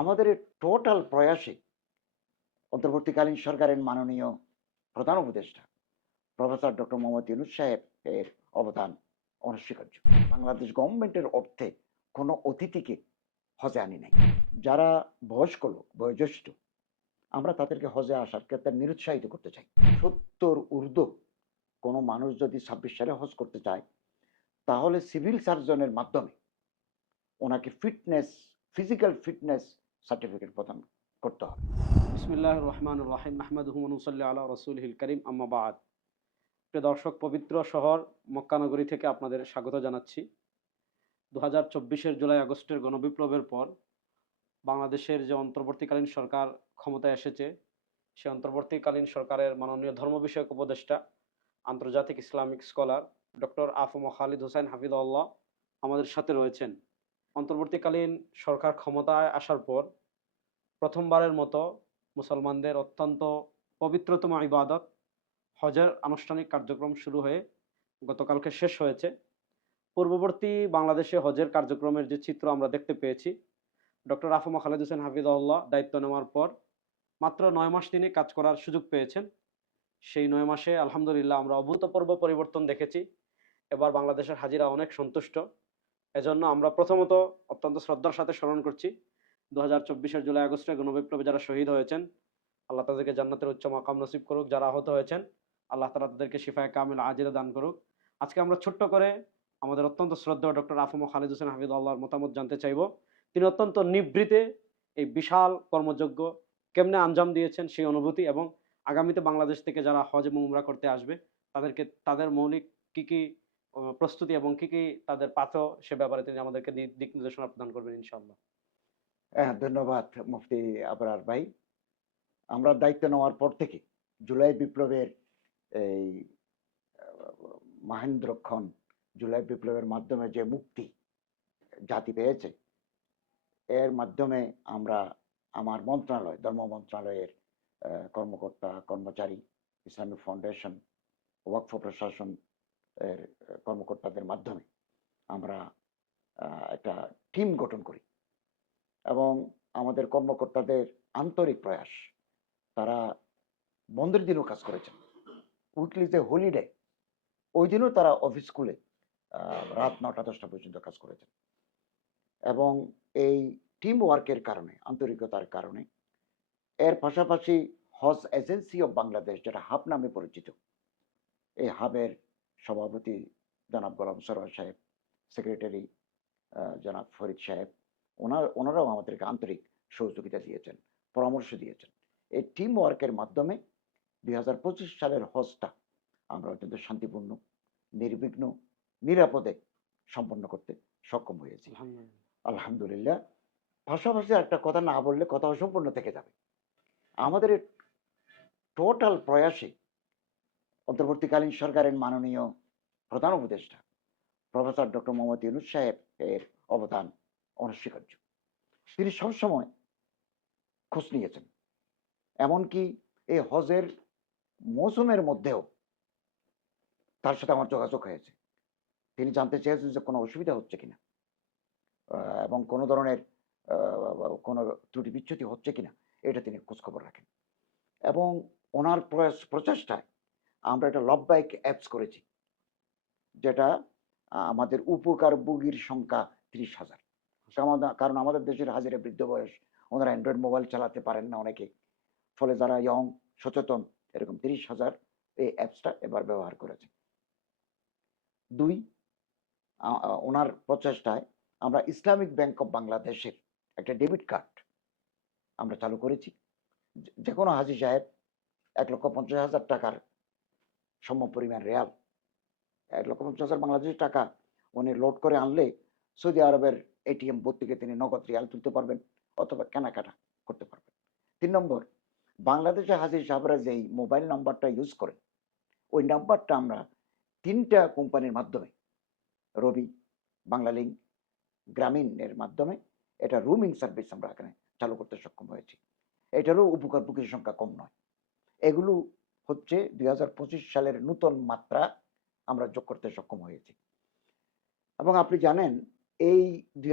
আমাদের টোটাল প্রয়াসে অন্তর্বর্তীকালীন সরকারের মাননীয় প্রধান উপদেষ্টা প্রফেসর ডক্টর মোহাম্মদ ইউনুস সাহেব এর অবদান অনস্বীকার্য। বাংলাদেশ গভর্নমেন্টের অর্থে কোনো অতিথিকে হজে আনি নাই। যারা বয়স্ক লোক, বয়োজ্যেষ্ঠ, আমরা তাদেরকে হজে আসার ক্ষেত্রে নিরুৎসাহিত করতে চাই। সত্তর ঊর্ধ্ব কোনো মানুষ যদি ছাব্বিশ সালে হজ করতে চায়, তাহলে সিভিল সার্জনের মাধ্যমে ওনাকে ফিটনেস, ফিজিক্যাল ফিটনেস সার্টিফিকেট প্রদান করতে হবে। বিসমিল্লাহ রহমান রাহিম আহমদ হুমনুসল্লি আল্লাহ রসুলহিল করিম আম্মাবাদ প্রিয় দর্শক, পবিত্র শহর মক্কানগরী থেকে আপনাদের স্বাগত জানাচ্ছি। দু হাজার চব্বিশের জুলাই আগস্টের গণবিপ্লবের পর বাংলাদেশের যে অন্তর্বর্তীকালীন সরকার ক্ষমতায় এসেছে, সে অন্তর্বর্তীকালীন সরকারের মাননীয় ধর্ম বিষয়ক উপদেষ্টা, আন্তর্জাতিক Islamic scholar doctor AFM Khalid Hossain Hafidullah আমাদের সাথে রয়েছেন। অন্তর্বর্তীকালীন সরকার ক্ষমতায় আসার পর প্রথমবারের মতো মুসলমানদের অত্যন্ত পবিত্রতম ইবাদত, হজের আনুষ্ঠানিক কার্যক্রম শুরু হয়ে গতকালকে শেষ হয়েছে। পূর্ববর্তী বাংলাদেশে হজের কার্যক্রমের যে চিত্র আমরা দেখতে পেয়েছি, ডক্টর আফমা খালেদ হোসেন হাফিজাউল্লাহ দায়িত্ব নেওয়ার পর মাত্র নয় মাস তিনি কাজ করার সুযোগ পেয়েছেন। সেই নয় মাসে আলহামদুলিল্লাহ আমরা অভূতপূর্ব পরিবর্তন দেখেছি। এবার বাংলাদেশের হাজিরা অনেক সন্তুষ্ট। এজন্য আমরা প্রথমত অত্যন্ত শ্রদ্ধার সাথে স্মরণ করছি দু হাজার চব্বিশের জুলাই আগস্টে গণবিপ্লবে যারা শহীদ হয়েছেন, আল্লাহ তাদেরকে জান্নাতের উচ্চ মাকাম নসিব করুক, যারা আহত হয়েছেন, আল্লাহ তালা তাদেরকে শিফায় কামিল আজিরা দান করুক। আজকে আমরা ছোট্ট করে আমাদের অত্যন্ত শ্রদ্ধেয় ডক্টর আফম খালিদ হোসেন হাফিদ আল্লাহর মতামত জানতে চাইব। তিনি অত্যন্ত নিভৃতে এই বিশাল কর্মযজ্ঞ কেমনে আঞ্জাম দিয়েছেন সেই অনুভূতি এবং আগামীতে বাংলাদেশ থেকে যারা হজ এবং উমরা করতে আসবে, তাদেরকে, তাদের মৌলিক কি কি প্রস্তুতি এবং কি কি তাদের পাথ সে ব্যাপারে তিনি আমাদেরকে দিক নির্দেশনা প্রদান করবেন ইনশাআল্লাহ। হ্যাঁ ধন্যবাদ মুফতি আবরার ভাই। আমরা দায়িত্ব নেওয়ার পর থেকে জুলাই বিপ্লবের এই, মহেন্দ্রক্ষণ জুলাই বিপ্লবের মাধ্যমে যে মুক্তি জাতি পেয়েছে, এর মাধ্যমে আমরা আমার মন্ত্রণালয়, ধর্ম মন্ত্রণালয়ের কর্মকর্তা, কর্মচারী, ইসলামিক ফাউন্ডেশন, ওয়াকফ প্রশাসন কর্মকর্তাদের মাধ্যমে আমরা একটা টিম গঠন করি। এবং আমাদের কর্মকর্তাদের আন্তরিক প্রয়াস। তারা বন্ধের দিনও কাজ করেছেন। উইকলি যে হলিডে, ওই দিনও তারা অফিস স্কুলে রাত নটা, দশটা পর্যন্ত কাজ করেছেন। এবং এই টিম ওয়ার্কের কারণে, আন্তরিকতার কারণে, এর পাশাপাশি হজ এজেন্সি অফ বাংলাদেশ, যেটা হাব নামে পরিচিত, এই হাবের সভাপতি জনাব গোলাম সরোয়ার সাহেব সেক্রেটারি জনাব ফরিদ সাহেব ওনার ওনারাও আমাদেরকে আন্তরিক সহযোগিতা দিয়েছেন পরামর্শ দিয়েছেন। এই টিম ওয়ার্কের মাধ্যমে দুই হাজার পঁচিশ সালের হজটা আমরা অত্যন্ত শান্তিপূর্ণ নির্বিঘ্ন নিরাপদে সম্পন্ন করতে সক্ষম হয়েছি। আলহামদুলিল্লাহ। আলহামদুলিল্লাহ। পাশাপাশি একটা কথা না বললে কথা অসম্পূর্ণ থেকে যাবে। আমাদের টোটাল প্রয়াসে অন্তর্বর্তীকালীন সরকারের মাননীয় প্রধান উপদেষ্টা, প্রফেসর ডক্টর মোহাম্মদ ইউনুস সাহেব এর অবদান অনস্বীকার্য। তিনি সবসময় খোঁজ নিয়েছেন। এমনকি এই হজের মৌসুমের মধ্যেও তার সাথে আমার যোগাযোগ হয়েছে। তিনি জানতে চেয়েছেন যে কোনো অসুবিধা হচ্ছে কিনা এবং কোনো ধরনের কোনো ত্রুটি বিচ্যুতি হচ্ছে কিনা, এটা তিনি খোঁজখবর রাখেন। এবং ওনার প্রয়াস, প্রচেষ্টায় আমরা একটা লব্বাইক অ্যাপস করেছি। যেটা আমাদের উপকার বুগির সংখ্যা তিরিশ হাজার। কারণ- আমাদের দেশের হাজিরা বৃদ্ধ বয়স, ওনারা অ্যান্ড্রয়েড মোবাইল চালাতে পারেন না অনেকে। ফলে যারা ইয়ং সচেতন, এরকম তিরিশ হাজার এই অ্যাপসটা এবার ব্যবহার করেছে। দুই ওনার প্রচেষ্টায় আমরা ইসলামিক ব্যাংক অফ বাংলাদেশের একটা ডেবিট কার্ড আমরা চালু করেছি। যে কোনো হাজি সাহেব এক লক্ষ পঞ্চাশ হাজার টাকার সম পরিমাণ রেয়াল। এক লক্ষ পঞ্চাশ হাজার বাংলাদেশের টাকা উনি লোড করে আনলে সৌদি আরবের এটিএম বুথ থেকে তিনি নগদ রিয়াল তুলতে পারবেন অথবা কেনাকাটা করতে পারবেন। তিন নম্বর, বাংলাদেশে হাজির সাহেবরা যেই মোবাইল নাম্বারটা ইউজ করেন, ওই নাম্বারটা আমরা তিনটা কোম্পানির মাধ্যমে, রবি বাংলালিং গ্রামীণের মাধ্যমে এটা রুমিং সার্ভিস আমরা এখানে চালু করতে সক্ষম হয়েছি। এটারও উপকারভোগীর সংখ্যা কম নয়। এগুলো হচ্ছে দুই হাজার পঁচিশ সালের নূতন মাত্রা আমরা যোগ করতে সক্ষম হয়েছি। এবং আপনি জানেন এই দুই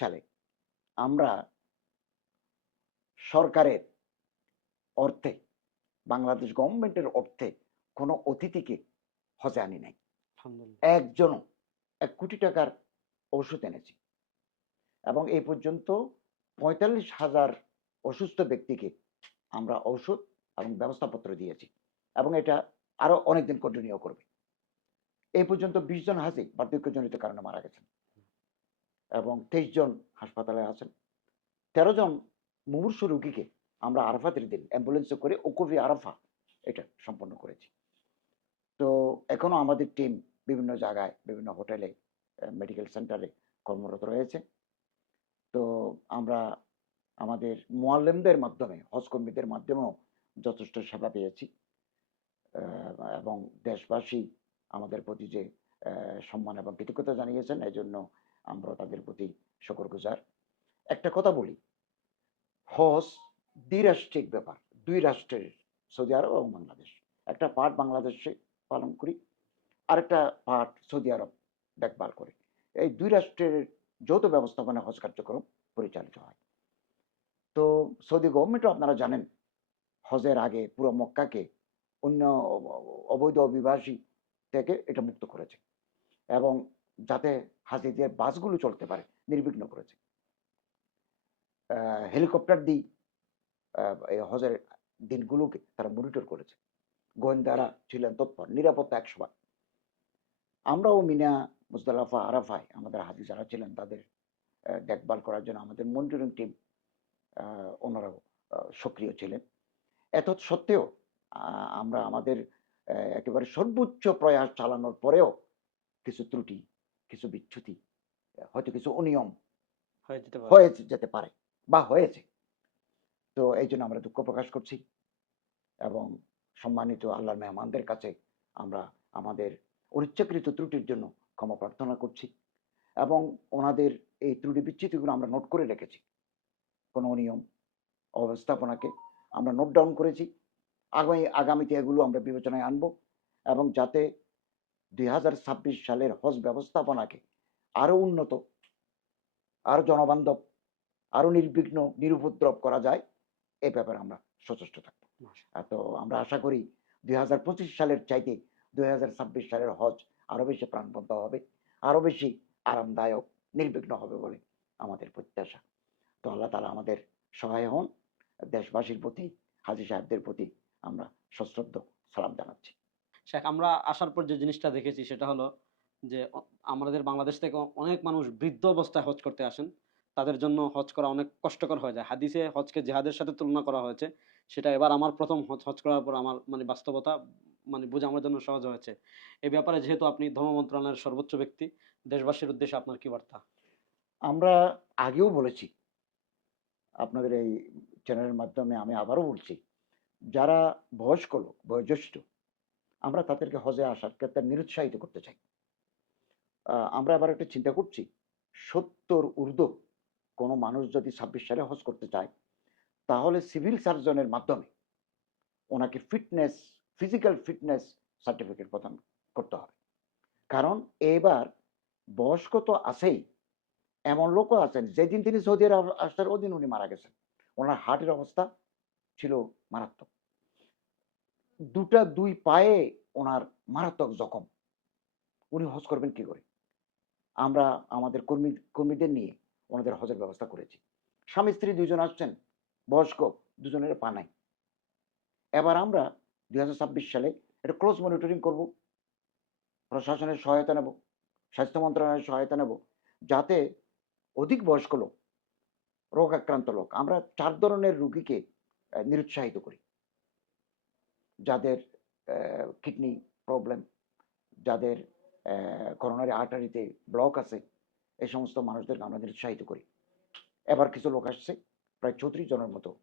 সালে আমরা সরকারের অর্থে বাংলাদেশ গভর্নমেন্টের অর্থে কোনো অতিথিকে হজে আনি নাই। একজনও এক কোটি টাকার ওষুধ এনেছি। এবং এই পর্যন্ত পঁয়তাল্লিশ হাজার অসুস্থ ব্যক্তিকে আমরা ঔষধ এবং ব্যবস্থাপত্র দিয়েছি এবং এটা আরও অনেকদিন কন্টিনিউ করবে। এই পর্যন্ত বিশ জন হাজি বার্ধক্যজনিত কারণে মারা গেছেন এবং তেইশ জন হাসপাতালে আছেন। তেরো জন মুমূর্ষু রুগীকে আমরা আরাফাতের দিন অ্যাম্বুলেন্সে করে ওকুফি আরাফা এটা সম্পন্ন করেছি। তো এখনও আমাদের টিম বিভিন্ন জায়গায়, বিভিন্ন হোটেলে মেডিকেল সেন্টারে কর্মরত রয়েছে। তো আমরা আমাদের মোয়াল্লেমদের মাধ্যমে, হজকর্মীদের মাধ্যমেও যথেষ্ট সেবা পেয়েছি। এবং দেশবাসী আমাদের প্রতি যে সম্মান এবং কৃতজ্ঞতা জানিয়েছেন এই জন্য আমরা তাদের প্রতি শকর গুজার একটা কথা বলি, হজ দ্বিরাষ্ট্রিক ব্যাপার, দুই রাষ্ট্রের, সৌদি আরব এবং বাংলাদেশ। একটা পার্ট বাংলাদেশে পালন করি, আরেকটা পার্ট সৌদি আরব দেখভাল করে। এই দুই রাষ্ট্রের যৌথ ব্যবস্থাপনা হজ কার্যক্রম পরিচালিত হয়। তো সৌদি গভর্নমেন্টও আপনারা জানেন হজের আগে পুরো মক্কাকে অন্য অবৈধ অভিবাসী থেকে এটা মুক্ত করেছে এবং যাতে হাজিদের বাসগুলো চলতে পারে নির্বিঘ্ন করেছে। হেলিকপ্টার দিয়ে আহ, হজের দিনগুলোকে তারা মনিটর করেছে। গোয়েন্দারা ছিলেন তৎপর নিরাপত্তা একশো বার আমরাও মিনা মুজদালাফা আরাফায় আমাদের হাজি যারা ছিলেন তাদের দেখভাল করার জন্য আমাদের মনিটরিং টিম ওনারাও সক্রিয় ছিলেন। এত সত্ত্বেও আমরা আমাদের একেবারে সর্বোচ্চ প্রয়াস চালানোর পরেও কিছু ত্রুটি কিছু বিচ্যুতি আহ, হয়তো কিছু অনিয়ম হয়ে যেতে পারে। হয়ে যেতে পারে বা হয়েছে। তো এই জন্য আমরা দুঃখ প্রকাশ করছি এবং সম্মানিত আল্লাহর মেহমানদের কাছে আমরা আমাদের অনিচ্ছাকৃত ত্রুটির জন্য ক্ষমা প্রার্থনা করছি এবং ওনাদের এই ত্রুটি বিচ্ছিতিগুলো আমরা নোট করে রেখেছি। কোনো অনিয়ম অবস্থাপনাকে আমরা নোট ডাউন করেছি। আগামী আগামীতে এগুলো আমরা বিবেচনায় আনব এবং যাতে দুই হাজার ছাব্বিশ সালের হজ ব্যবস্থাপনাকে আরও উন্নত আরও জনবান্ধব আরও নির্বিঘ্ন নিরুপদ্রব করা যায় এ ব্যাপারে আমরা সচেষ্ট থাকব। আর তো আমরা আশা করি দুই পঁচিশ সালের চাইতে দুই হাজার ছাব্বিশ সালের হজ আরও বেশি প্রাণবন্ত হবে আরও বেশি আরামদায়ক নির্বিঘ্ন হবে বলে আমাদের প্রত্যাশা। তো আল্লাহ তালা আমাদের সহায় হন। দেশবাসীর প্রতি হাজি সাহেবদের প্রতি আমরা সশ্রদ্ধ সালাম জানাচ্ছি। শেখ আমরা আসার পর যে জিনিসটা দেখেছি সেটা হলো যে আমাদের বাংলাদেশ থেকে অনেক মানুষ বৃদ্ধ অবস্থায় হজ করতে আসেন। তাদের জন্য হজ করা অনেক কষ্টকর হয়ে যায়। হাদিসে হজকে জেহাদের সাথে তুলনা করা হয়েছে। সেটা এবার আমার প্রথম হজ হজ করার পর আমার মানে বাস্তবতা মানে বোঝা আমার জন্য সহজ হয়েছে। এই ব্যাপারে যেহেতু আপনি ধর্ম মন্ত্রণালয়ের সর্বোচ্চ ব্যক্তি দেশবাসীর উদ্দেশ্যে আপনার কি বার্তা? আমরা আগেও বলেছি আপনাদের এই চ্যানেলের মাধ্যমে আমি আবারও বলছি, যারা বয়স্ক লোক, বয়োজ্যেষ্ঠ, আমরা তাদেরকে হজে আসার ক্ষেত্রে নিরুৎসাহিত করতে চাই। আমরা এবার একটা চিন্তা করছি, সত্তর ঊর্ধ্ব কোনো মানুষ যদি ছাব্বিশ সালে হজ করতে চায়, তাহলে সিভিল সার্জনের মাধ্যমে ওনাকে ফিটনেস, ফিজিক্যাল ফিটনেস সার্টিফিকেট প্রদান করতে হবে। কারণ এবার বয়স্ক তো আছেই এমন লোকও আছেন, যেদিন তিনি সৌদি আরব আসার ওদিন উনি মারা গেছেন। ওনার হার্টের অবস্থা ছিল মারাত্মক। দুটা দুই পায়ে ওনার মারাত্মক জখম। উনি হজ করবেন কি করে? আমরা আমাদের কর্মী, কর্মীদের নিয়ে ওনাদের হজের ব্যবস্থা করেছি। স্বামী, স্ত্রী দুজন আসছেন, বয়স্ক, দুজনের পা নাই। এবার আমরা দু হাজার ছাব্বিশ সালে এটা ক্লোজ মনিটরিং করব। প্রশাসনের সহায়তা নেব, স্বাস্থ্য মন্ত্রণালয়ের সহায়তা নেব, যাতে অধিক বয়স্ক লোক রোগ আক্রান্ত লোক, আমরা চার ধরনের রুগীকে নিরুৎসাহিত করি। যাদের কিডনি প্রবলেম, যাদের করোনারি আর্টারিতে ব্লক আছে, এই সমস্ত মানুষদেরকে আমরা নিরুৎসাহিত করি। এবার কিছু লোক আসছে, প্রায় চৌত্রিশ জনের মতো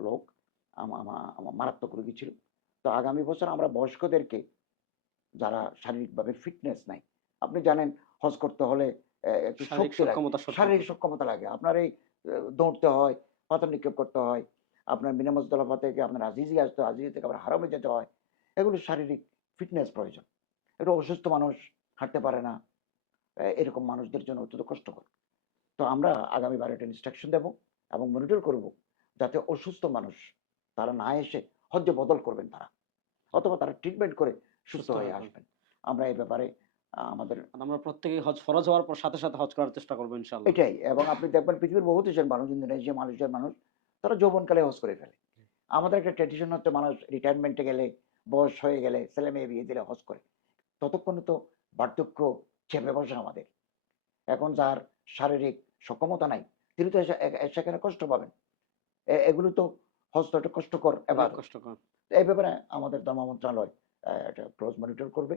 লোক, আমা- আমা- আমার মারাত্মক রোগী ছিল। তো আগামী বছর আমরা বয়স্কদেরকে, যারা শারীরিকভাবে ফিটনেস নাই, আপনি জানেন হজ করতে হলে একটু শারীরিক শক্তি সক্ষমতা শারীরিক সক্ষমতা লাগে। আপনার এই দৌড়তে হয় পাথর নিক্ষেপ করতে হয় আপনার মিনামজদলাফা থেকে আপনার আজিজি আসতে হয় আজিজি থেকে আবার হারামে যেতে হয়। এগুলো শারীরিক ফিটনেস প্রয়োজন। একটু অসুস্থ মানুষ হাঁটতে পারে না। এরকম মানুষদের জন্য অত্যন্ত কষ্টকর। তো আমরা আগামীবার একটা ইনস্ট্রাকশন দেব এবং মনিটর করব যাতে অসুস্থ মানুষ তারা না এসে হজ্জে বদল করবেন তারা। অথবা তারা ট্রিটমেন্ট করে সুস্থ হয়ে আসবেন। আমরা এই ব্যাপারে আমাদের আমরা প্রত্যেকেই হজ ফরজ হওয়ার পর সাথে সাথে হজ করার চেষ্টা করব ইনশাআল্লাহ। এটাই এবং আপনি দেখবেন পৃথিবীর বহু দেশের মানুষ ইন্দোনেশিয়া মালয়েশিয়ার মানুষ তারা যৌবনকালে হজ করে ফেলে। আমাদের একটা ট্রেডিশন হচ্ছে মানুষ রিটায়ারমেন্টে গেলে বয়স হয়ে গেলে ছেলে মেয়ে বিয়ে দিলে হজ করে। ততক্ষণে তো বার্ধক্য চেপে বসে আমাদের। এখন যার শারীরিক সক্ষমতা নাই তিনি তো সেখানে কষ্ট পাবেন। এগুলো তো হজ তো একটা কষ্টকর এবার কষ্টকর। এই ব্যাপারে আমাদের ধর্ম মন্ত্রণালয় এটা ক্লোজ মনিটর করবে।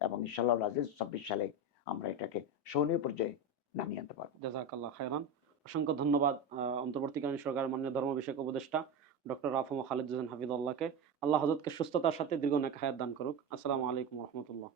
এবং ইনশাল্লাহ ছাব্বিশ সালে আমরা এটাকে সহনীয় পর্যায়ে নামিয়ে আনতে পারব। জাজাকাল্লাহ খায়রান। অসংখ্য ধন্যবাদ অন্তর্বর্তীকালীন সরকার মাননীয় ধর্ম বিষয়ক উপদেষ্টা ডক্টর রাফম খালিদ হোসেন হাফিদুল্লাহকে আল্লাহ হজরতকে সুস্থতার সাথে দীর্ঘ নেক হায়াত দান করুক। আসসালামু আলাইকুম রহমতুল্লাহ।